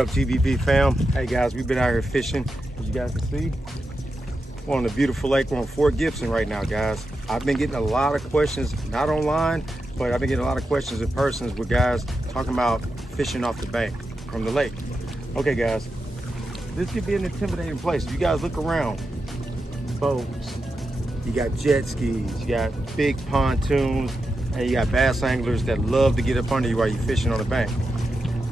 up, GBP fam? Hey guys, we've been out here fishing. As you guys can see, we're on the beautiful lake. We're on Fort Gibson right now, guys. I've been getting a lot of questions, not online, but I've been getting a lot of questions in person with guys talking about fishing off the bank from the lake. Okay, guys, this could be an intimidating place. If you guys look around, boats, you got jet skis, you got big pontoons, and you got bass anglers that love to get up under you while you're fishing on the bank.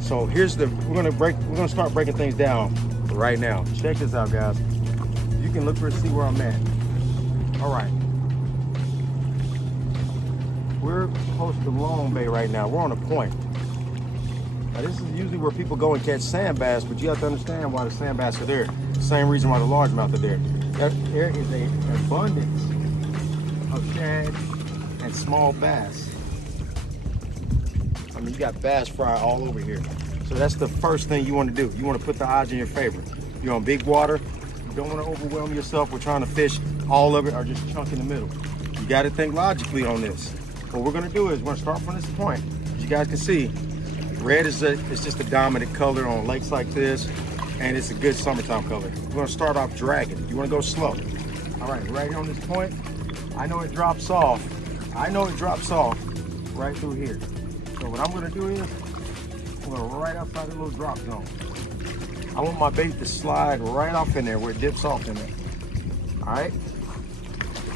So we're gonna start breaking things down right now. Check this out, guys. You can look for see where I'm at. All right. We're close to Long Bay right now. We're on a point. Now, this is usually where people go and catch sand bass, but you have to understand why the sand bass are there. Same reason why the largemouth are there. There is an abundance of shad and small bass. I mean, you got bass fry all over here. So that's the first thing you want to do. You want to put the odds in your favor. You're on big water. You don't want to overwhelm yourself with trying to fish all of it or just chunk in the middle. You got to think logically on this. What we're going to do is we're going to start from this point. As you guys can see, red is just a dominant color on lakes like this, and it's a good summertime color. We're going to start off dragging. You want to go slow. All right, right here on this point, I know it drops off. Right through here. So what I'm gonna do is, I'm gonna right outside the little drop zone. I want my bait to slide right off in there where it dips off in there. All right?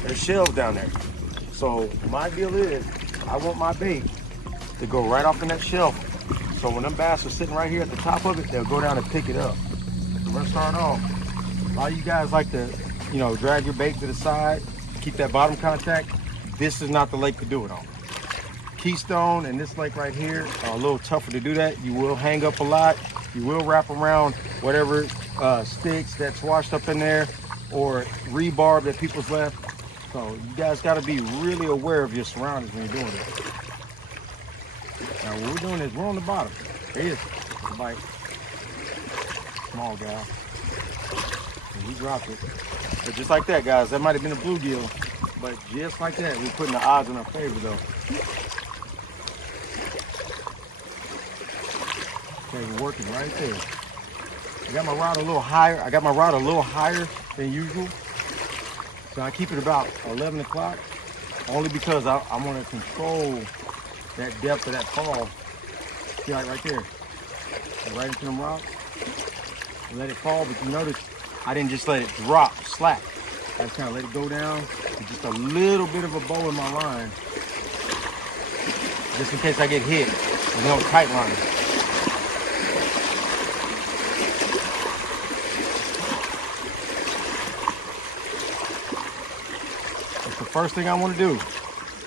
There's shells down there. So my deal is, I want my bait to go right off in that shelf. So when them bass are sitting right here at the top of it, they'll go down and pick it up. So we're gonna start off. A lot of you guys like to, drag your bait to the side, keep that bottom contact. This is not the lake to do it on. Keystone and this lake right here are a little tougher to do that. You will hang up a lot. You will wrap around whatever sticks that's washed up in there or rebar that people's left. So you guys got to be really aware of your surroundings when you're doing it. Now what we're doing is we're on the bottom. There he is. The bite. Small guy. And he dropped it. But just like that, guys, that might have been a bluegill. But just like that, we're putting the odds in our favor though. Okay, we're working right there. I got my rod a little higher than usual. So I keep it about 11 o'clock, only because I want to control that depth of that fall. See, like right there, right into them rocks. Let it fall, but you notice I didn't just let it drop, slack. I just kind of let it go down with just a little bit of a bow in my line, just in case I get hit. There's no tight line. That's the first thing I want to do.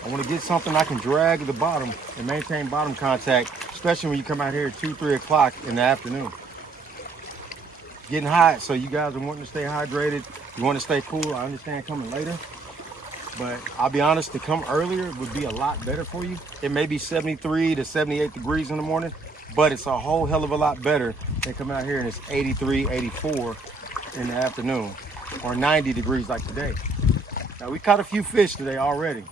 I want to get something I can drag at the bottom and maintain bottom contact, especially when you come out here at 2, 3 o'clock in the afternoon. Getting hot, so you guys are wanting to stay hydrated. You want to stay cool. I understand coming later, but I'll be honest, to come earlier would be a lot better for you. It may be 73 to 78 degrees in the morning, but it's a whole hell of a lot better than come out here and it's 83, 84 in the afternoon, or 90 degrees like today. Now we caught a few fish today already,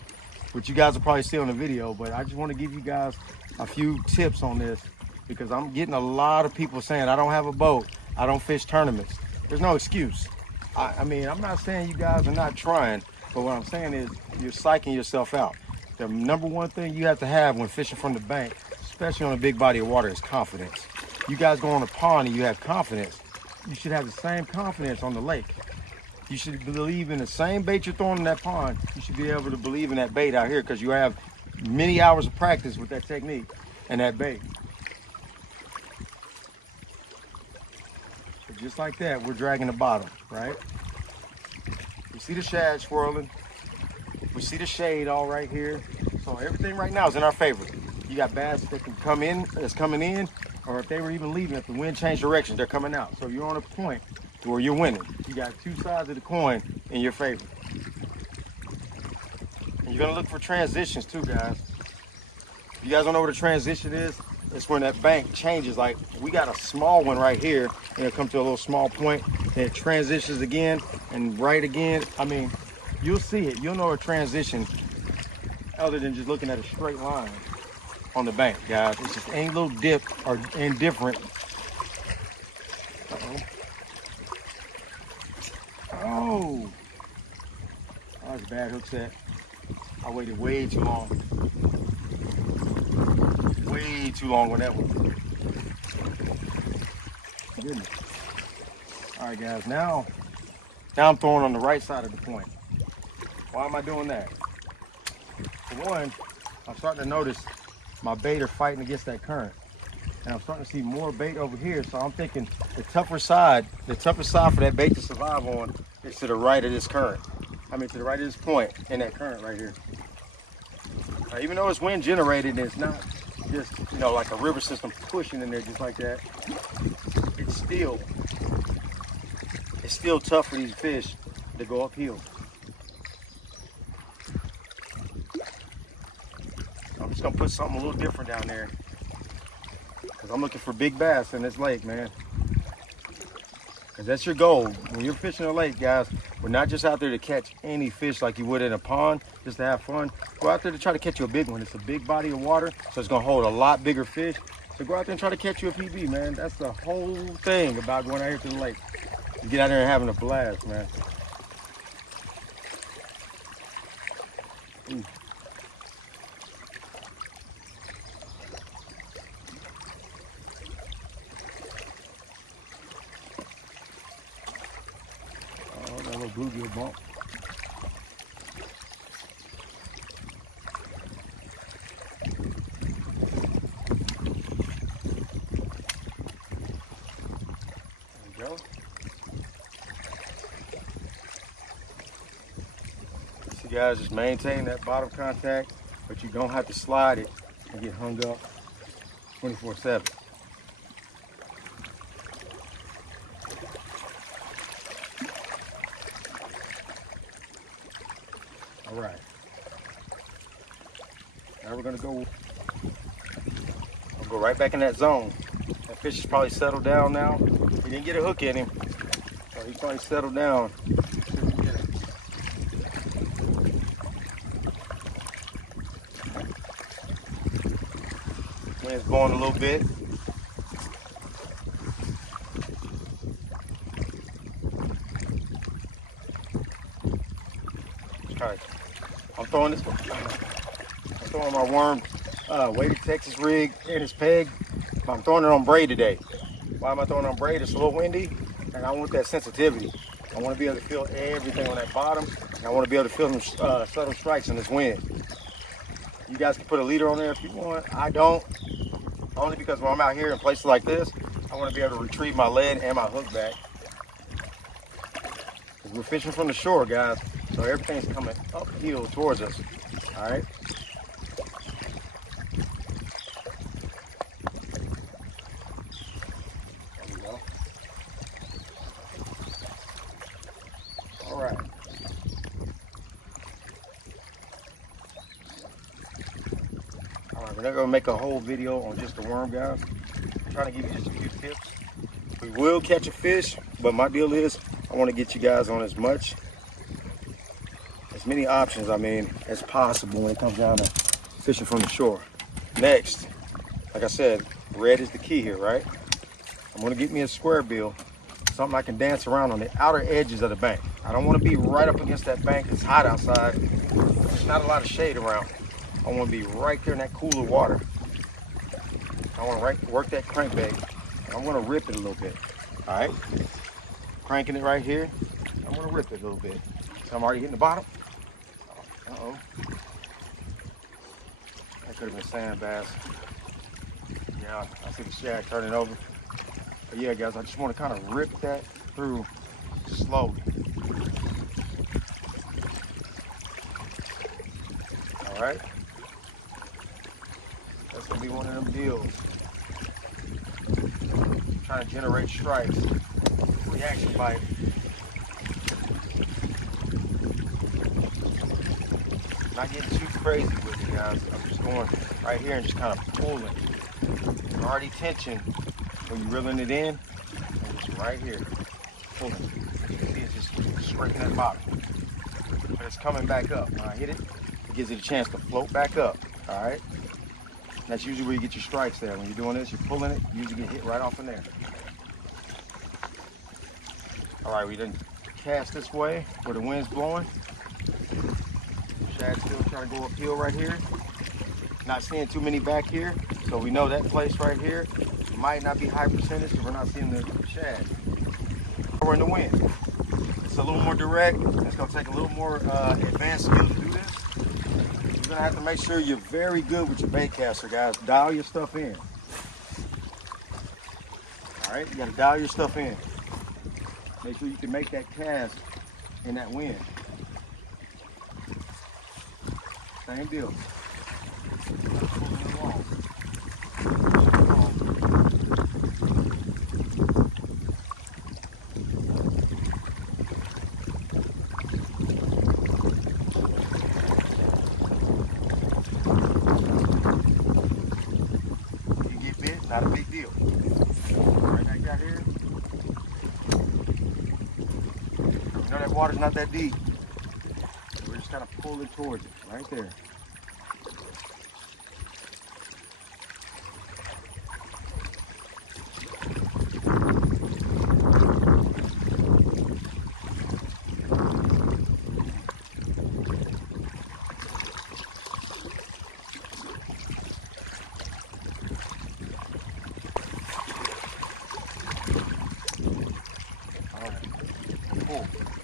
which you guys will probably see on the video, but I just want to give you guys a few tips on this because I'm getting a lot of people saying, I don't have a boat, I don't fish tournaments. There's no excuse. I mean, I'm not saying you guys are not trying, but what I'm saying is you're psyching yourself out. The number one thing you have to have when fishing from the bank, especially on a big body of water, is confidence. You guys go on a pond and you have confidence. You should have the same confidence on the lake. You should believe in the same bait you're throwing in that pond. You should be able to believe in that bait out here because you have many hours of practice with that technique and that bait. So just like that, we're dragging the bottom, right? We see the shad swirling. We see the shade all right here. So everything right now is in our favor. You got bass that can come in, that's coming in, or if they were even leaving, if the wind changed direction, they're coming out. So you're on a point where you're winning. You got two sides of the coin in your favor. And you're gonna look for transitions too, guys. If you guys don't know what a transition is, it's when that bank changes. Like we got a small one right here, and it'll come to a little small point, and it transitions again and right again. I mean, you'll see it. You'll know a transition other than just looking at a straight line on the bank, guys. It's just any little dip or indifferent bad hook set. I waited way too long. Way too long on that one. Goodness. All right, guys, now I'm throwing on the right side of the point. Why am I doing that? For one, I'm starting to notice my bait are fighting against that current. And I'm starting to see more bait over here. So I'm thinking the tougher side for that bait to survive on is to the right of this current. I mean, to the right of this point in that current right here. Even though it's wind generated and it's not just, you know, like a river system pushing in there just like that, it's still tough for these fish to go uphill. I'm just gonna put something a little different down there because I'm looking for big bass in this lake, man. Because that's your goal. When you're fishing a lake, guys, we're not just out there to catch any fish like you would in a pond, just to have fun. Go out there to try to catch you a big one. It's a big body of water, so it's gonna hold a lot bigger fish. So go out there and try to catch you a PB, man. That's the whole thing about going out here to the lake. You get out there and having a blast, man. Ooh. Oh, that little bluegill bump. So guys, just maintain that bottom contact, but you don't have to slide it and get hung up 24/7. All right. Now we're gonna go. I'll go right back in that zone. That fish is probably settled down now. He didn't get a hook in him, so he's probably settled down. Wind's blowing a little bit. Alright, I'm throwing my worm weighted Texas rig in his peg. I'm throwing it on braid today. Why am I throwing it on braid? It's a little windy, and I want that sensitivity. I want to be able to feel everything on that bottom, and I want to be able to feel them subtle strikes in this wind. You guys can put a leader on there if you want. I don't. Only because when I'm out here in places like this, I want to be able to retrieve my lead and my hook back. We're fishing from the shore, guys, so everything's coming uphill towards us. All right. There we go. All right. We're not going to make a whole video on just the worm, guys. I'm trying to give you just a few tips. We will catch a fish, but my deal is I want to get you guys on as many options, as possible when it comes down to fishing from the shore. Next, like I said, red is the key here, right? I'm going to get me a square bill, something I can dance around on the outer edges of the bank. I don't want to be right up against that bank. It's hot outside. There's not a lot of shade around. I want to be right there in that cooler water. I want to work that crankbait. I'm going to rip it a little bit. All right? Cranking it right here. I'm going to rip it a little bit. So I'm already hitting the bottom. Uh-oh. That could have been sand bass. Yeah, I see the shad turning over. But yeah, guys, I just want to kind of rip that through slowly. All right? That's gonna be one of them deals. Trying to generate strikes. Reaction bite. Not getting too crazy with it, guys. I'm just going right here and just kind of pulling. There's already tension when you're reeling it in. And just right here, pulling. You can see it's just scraping that bottom. But it's coming back up. When I hit it, it gives it a chance to float back up. All right? That's usually where you get your strikes there. When you're doing this, you're pulling it, you usually get hit right off in there. All right, we done cast this way where the wind's blowing. Shad's still trying to go uphill right here. Not seeing too many back here, so we know that place right here might not be high percentage, so we're not seeing the shad. We're in the wind. It's a little more direct. It's gonna take a little more advanced skill to do this. You're gonna have to make sure you're very good with your bait caster, guys. Dial your stuff in. All right, you gotta dial your stuff in. Make sure you can make that cast in that wind. Same deal. You get bit, not a big deal. Right back out here. You know that water's not that deep. We're just kind of pulling towards it, right there.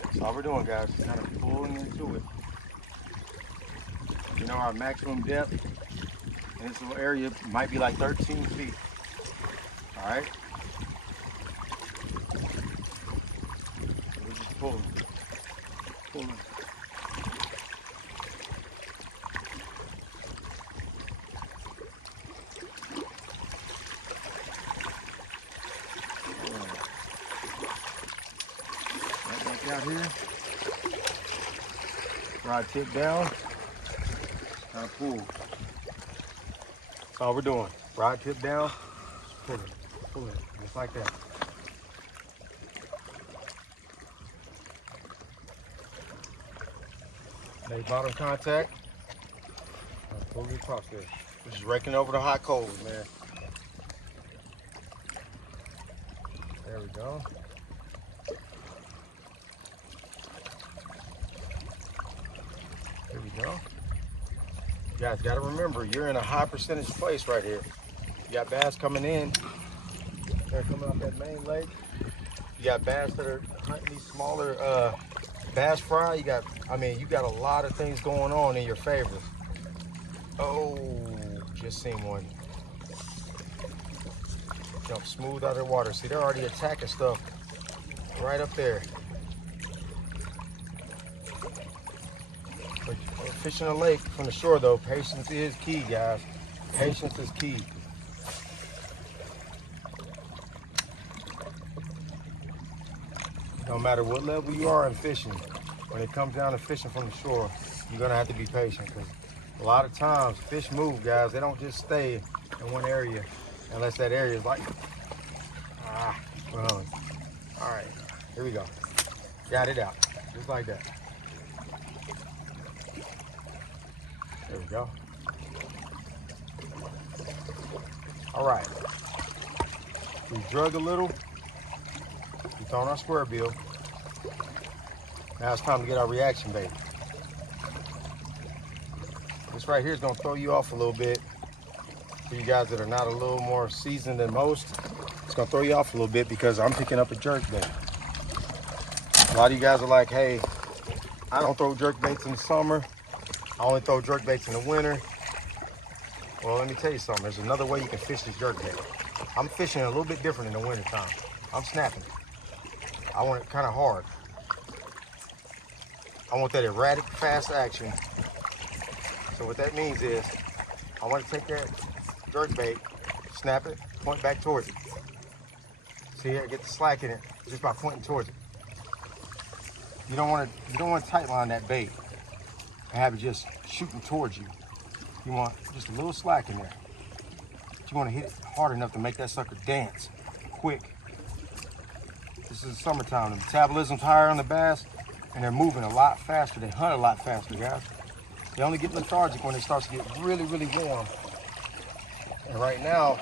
That's all we're doing, guys. Kind of pulling into it. You know, our maximum depth in this little area might be like 13 feet. All right. We're just pulling. Out here, rod tip down, kind of pull. That's all we're doing. Rod tip down, pull it, just like that. Make bottom contact, and pull it across there. We're just raking over the hot coals, man. There we go. There we go. You guys got to remember, you're in a high percentage place right here. You got bass coming in. They're coming off that main lake. You got bass that are hunting these smaller bass fry. You got a lot of things going on in your favor. Oh, just seen one. Jump smooth out of the water. See, they're already attacking stuff right up there. Fishing a lake from the shore, though, patience is key, guys. Patience is key. No matter what level you are in fishing, when it comes down to fishing from the shore, you're gonna have to be patient, because a lot of times fish move, guys. They don't just stay in one area unless that area is like, well, all right, here we go. Got it out, just like that. There we go. All right. We drug a little. We thrown our square bill. Now it's time to get our reaction bait. This right here is going to throw you off a little bit. For you guys that are not a little more seasoned than most, it's going to throw you off a little bit because I'm picking up a jerkbait. A lot of you guys are like, hey, I don't throw jerkbaits in the summer. I only throw jerkbaits in the winter. Well, let me tell you something. There's another way you can fish this jerkbait. I'm fishing a little bit different in the winter time. I'm snapping. I want it kind of hard. I want that erratic, fast action. So what that means is, I want to take that jerkbait, snap it, point back towards it. See, I get the slack in it just by pointing towards it. You don't want to tight line that bait and have it just shooting towards you. You want just a little slack in there. But you want to hit it hard enough to make that sucker dance quick. This is the summertime. The metabolism's higher on the bass, and they're moving a lot faster. They hunt a lot faster, guys. They only get lethargic when it starts to get really, really warm. And right now,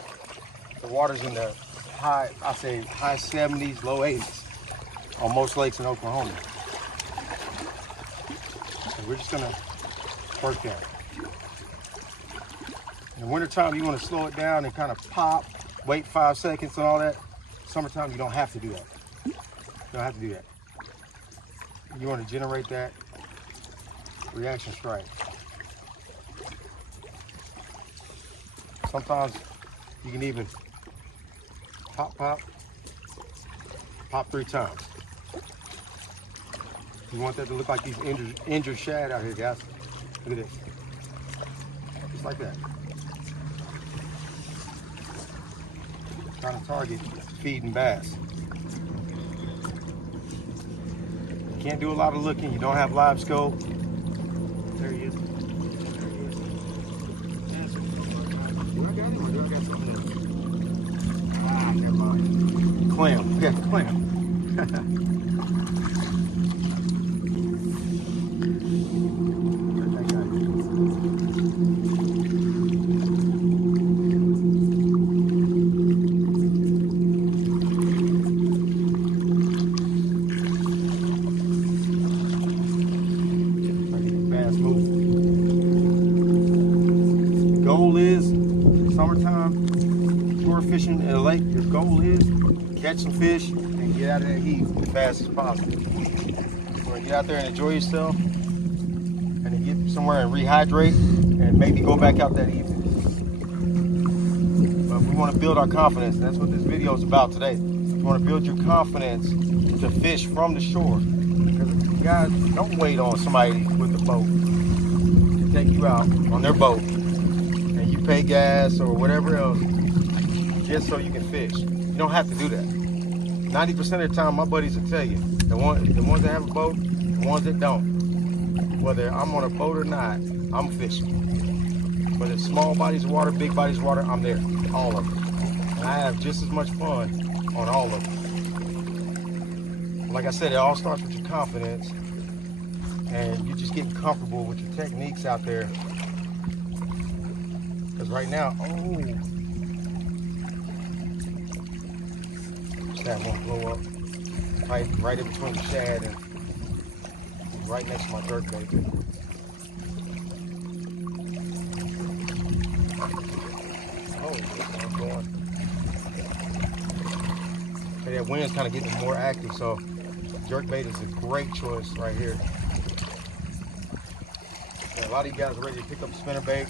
the water's in the high 70s, low 80s on most lakes in Oklahoma. So we're just gonna First game. In the wintertime, you want to slow it down and kind of pop, wait 5 seconds and all that. Summertime, you don't have to do that. You don't have to do that. You want to generate that reaction strike. Sometimes you can even pop, pop, pop 3 times. You want that to look like these injured shad out here, guys. Look at this. Just like that. Trying to target feeding bass. You can't do a lot of looking. You don't have live scope. There he is. There he is. Do I got him or do I got something else? Ah, never mind. Clam. We got the clam. Fishing in a lake, your goal is catch some fish and get out of that heat as fast as possible. You want to get out there and enjoy yourself and then get somewhere and rehydrate and maybe go back out that evening. But we want to build our confidence. That's what this video is about today. You want to build your confidence to fish from the shore. Because guys, don't wait on somebody with a boat to take you out on their boat and you pay gas or whatever else just so you can fish. You don't have to do that. 90% of the time, my buddies will tell you, the ones that have a boat, the ones that don't. Whether I'm on a boat or not, I'm fishing. Whether it's small bodies of water, big bodies of water, I'm there, all of them. And I have just as much fun on all of them. Like I said, it all starts with your confidence and you just getting comfortable with your techniques out there. Because right now, that won't blow up right in between the shad and right next to my jerkbait. Oh, this one's going. Okay, that wind's kind of getting more active, so jerkbait is a great choice right here. And a lot of you guys are ready to pick up a spinnerbait.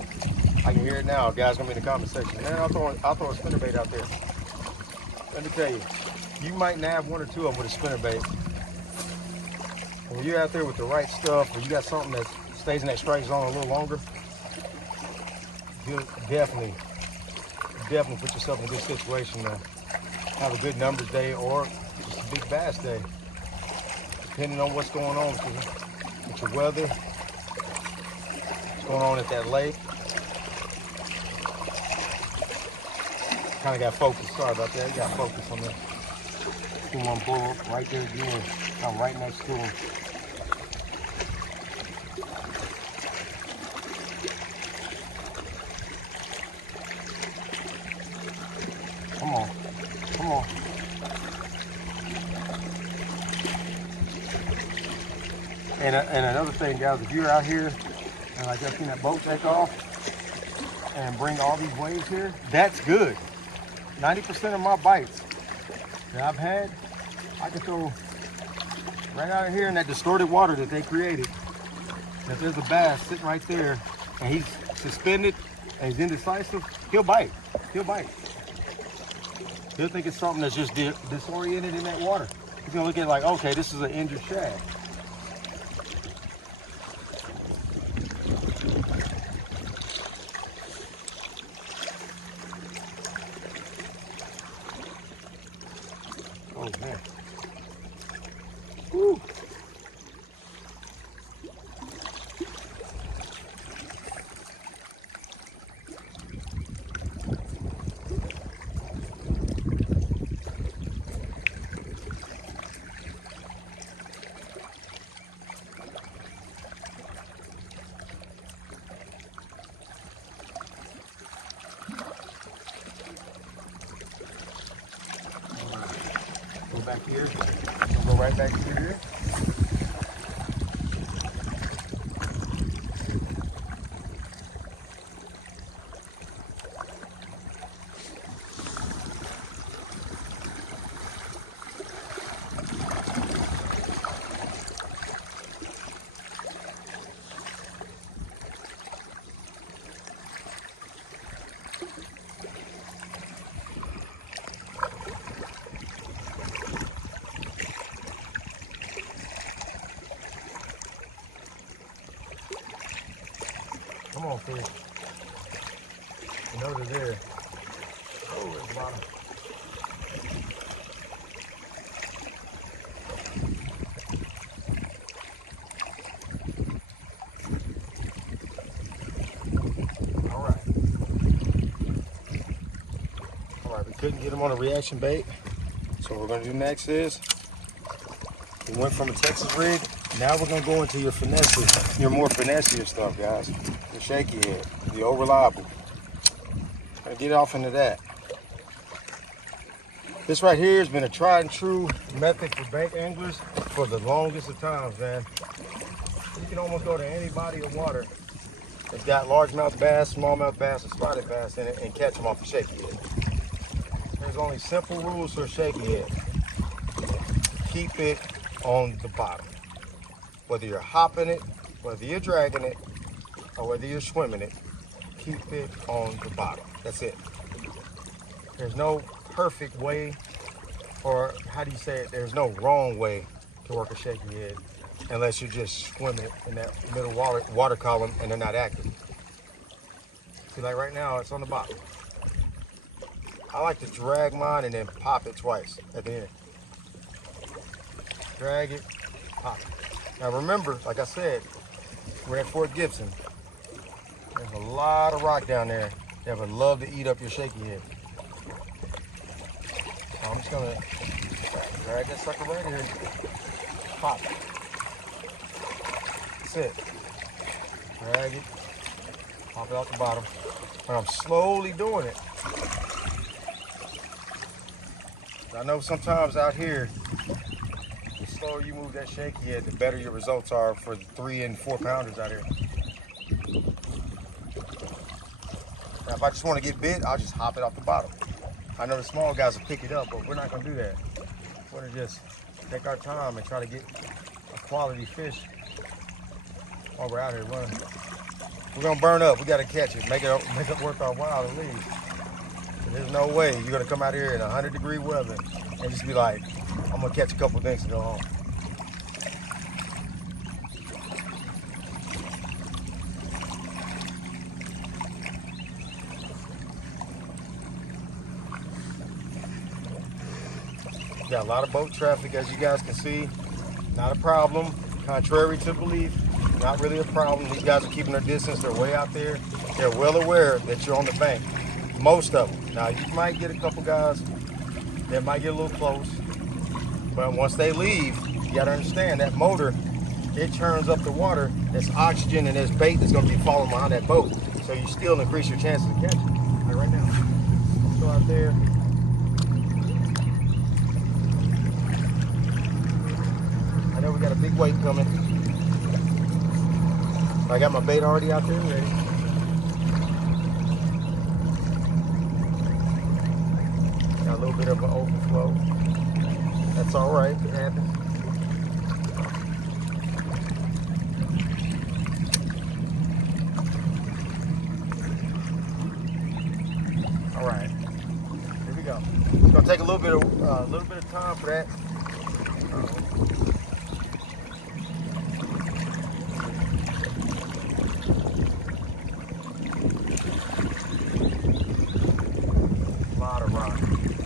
I can hear it now. Guys, gonna be in the comment section. Man, I'll throw a spinnerbait out there. Let me tell you. You might nab 1 or 2 of them with a spinnerbait. When you're out there with the right stuff, or you got something that stays in that strike zone a little longer, you definitely put yourself in a good situation to have a good numbers day or just a big bass day, depending on what's going on with your weather, what's going on at that lake. Kind of got focused. Sorry about that. You got focus on that. See one blow up right there again. I'm right next to him. Come on. Come on. And another thing, guys, if you're out here and like I've seen that boat take off and bring all these waves here, that's good. 90% of my bites that I've had, I can throw right out of here in that distorted water that they created. If there's a bass sitting right there and he's suspended and he's indecisive, he'll bite. He'll bite. He'll think it's something that's just disoriented in that water. He's gonna look at it like, okay, this is an injured shad. Oh man. Woo. Go back here. Go right back through here. Come on, fish. You know they're there. Oh, there's a bottom. Couldn't get them on a reaction bait. So what we're gonna do next is, we went from a Texas rig, now we're gonna go into your finesse, your more finessier stuff, guys. The Shaky Head, the old reliable. Gonna get off into that. This right here has been a tried and true method for bank anglers for the longest of times, man. You can almost go to any body of water that's got largemouth bass, smallmouth bass, or spotted bass in it and catch them off the Shaky Head. There's only simple rules for a Shaky Head. Keep it on the bottom. Whether you're hopping it, whether you're dragging it, or whether you're swimming it, keep it on the bottom. That's it. There's no perfect way, or how do you say it? There's no wrong way to work a Shaky Head unless you're just swimming it in that middle water column and they're not active. See, like right now, it's on the bottom. I like to drag mine and then pop it twice at the end. Drag it, pop it. Now remember, like I said, we're at Fort Gibson. There's a lot of rock down there that would love to eat up your Shaky Head. So I'm just gonna drag that sucker right here, pop it. That's it. Drag it, pop it out the bottom. And I'm slowly doing it. I know sometimes out here, the slower you move that Shaky Head, the better your results are for the 3 and 4 pounders out here. Now, if I just want to get bit, I'll just hop it off the bottom. I know the small guys will pick it up, but we're not going to do that. We're going to just take our time and try to get a quality fish while we're out here running. We're going to burn up. We got to catch it, make it worth our while at least. There's no way you're gonna come out here in 100-degree weather and just be like, I'm gonna catch a couple things and go home. Got a lot of boat traffic, as you guys can see. Not a problem, contrary to belief, not really a problem. These guys are keeping their distance, they're way out there. They're well aware that you're on the bank. Most of them. Now you might get a couple guys that might get a little close, but once they leave, you gotta understand that motor, it churns up the water. There's oxygen and there's bait that's gonna be falling behind that boat, so you still increase your chances of catching. Like right now, let's go out there. I know we got a big weight coming. I got my bait already out there ready. A little bit of an overflow. That's all right, it happens. All right, here we go. It's gonna take a little bit of time for that.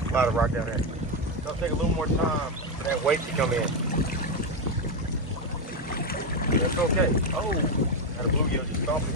A lot of rock down there. It'll take a little more time for that weight to come in. That's okay. Oh, had a bluegill just stomped it.